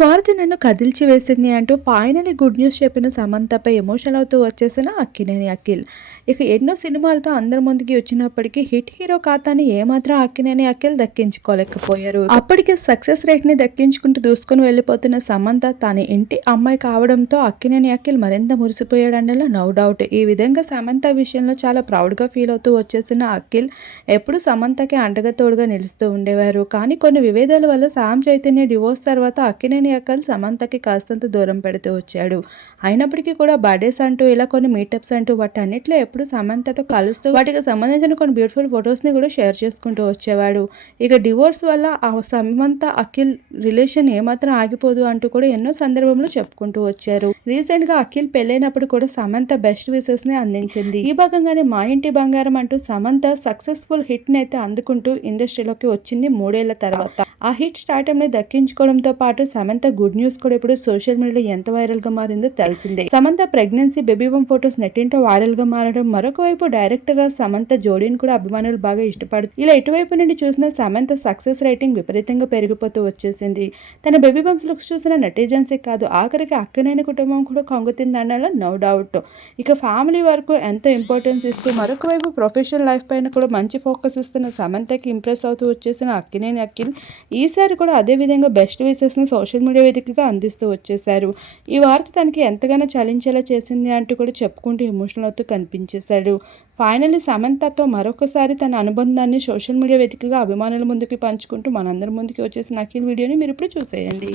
వార్త నన్ను కదిల్చి వేసింది అంటూ ఫైనలీ గుడ్ న్యూస్ చెప్పిన సమంతపై ఎమోషనల్ అవుతూ వచ్చేసిన అక్కినేని అఖిల్. ఇక ఎన్నో సినిమాలతో అందరి ముందుకి వచ్చినప్పటికీ హిట్ హీరో ఖాతాని ఏమాత్రం అక్కినేని అఖిల్ దక్కించుకోలేకపోయారు. అప్పటికే సక్సెస్ రేట్ ని దక్కించుకుంటూ దూసుకుని వెళ్లిపోతున్న సమంత తన ఇంటి అమ్మాయి కావడంతో అక్కినేని అఖిల్ మరింత మురిసిపోయాడన్నలో నో డౌట్. ఈ విధంగా సమంత విషయంలో చాలా ప్రౌడ్ గా ఫీల్ అవుతూ వచ్చేసిన అఖిల్ ఎప్పుడు సమంతకి అండగా తోడుగా నిలుస్తూ ఉండేవారు. కానీ కొన్ని విభేదాల వల్ల సామ్ చైతన్య డివోర్స్ తర్వాత అక్కినేని అఖిల్ సమంతకి కాస్తంత దూరం పెడుతూ వచ్చాడు. అయినప్పటికీ కూడా బర్త్డేస్ అంటూ ఇలా కొన్ని మీటప్స్ అంటూ వాటన్నిటిలో ఎప్పుడు సమంతతో కలుస్తూ వాటికి సంబంధించిన కొన్ని బ్యూటిఫుల్ ఫొటోస్ ని కూడా షేర్ చేసుకుంటూ వచ్చేవాడు. ఇక డివోర్స్ వల్ల ఆ సమంత అఖిల్ రిలేషన్ ఏమాత్రం ఆగిపోదు అంటూ కూడా ఎన్నో సందర్భంలో చెప్పుకుంటూ వచ్చారు. రీసెంట్ గా అఖిల్ పెళ్ళైనప్పుడు కూడా సమంత బెస్ట్ విషెస్ ని అందించింది. ఈ భాగంగానే మా ఇంటి బంగారం అంటూ సమంత సక్సెస్ఫుల్ హిట్ ని అయితే అందుకుంటూ ఇండస్ట్రీలోకి వచ్చింది 3 ఏళ్ల తర్వాత. ఆ హిట్ స్టార్టమ్ ని దక్కించుకోవడంతో పాటు సమంత గుడ్ న్యూస్ కూడా ఇప్పుడు సోషల్ మీడియాలో ఎంత వైరల్ గా మారిందో తెలిసిందే. Samantha pregnancy baby bump photos నెట్టింటో వైరల్ గా మారడం, మరొక వైపు డైరెక్టర్ సమంత జోడీని కూడా అభిమానులు బాగా ఇష్టపడుతూ ఇలా ఇటువైపు నుండి చూసిన సమంత సక్సెస్ రేటింగ్ విపరీతంగా పెరిగిపోతూ వచ్చేసింది. తన బేబీ బంప్స్ లుక్స్ చూసిన నెటిజన్సే కాదు ఆఖరికి అక్కినేని కుటుంబం కూడా కొంగుతిందనలో నో డౌట్. ఇక ఫ్యామిలీ వరకు ఎంతో ఇంపార్టెన్స్ ఇస్తూ మరొక వైపు ప్రొఫెషనల్ లైఫ్ పైన కూడా మంచి ఫోకస్ ఇస్తున్న సమంతకి ఇంప్రెస్ అవుతూ వచ్చేసిన అక్కినేని అఖిల్ ఈసారి కూడా అదే విధంగా బెస్ట్ విషెస్ ని సోషల్ మీడియా వేదికగా అందిస్తూ వచ్చేశారు. ఈ వార్త తనకి ఎంతగానో చలించేలా చేసింది అంటూ కూడా చెప్పుకుంటూ ఎమోషనల్ అవుతూ కనిపించేశాడు. ఫైనల్లీ సమంతతో మరొకసారి తన అనుబంధాన్ని సోషల్ మీడియా వేదికగా అభిమానుల ముందుకి పంచుకుంటూ మనందరి ముందుకి వచ్చేసిన అఖిల్ వీడియోని మీరు ఇప్పుడు చూసేయండి.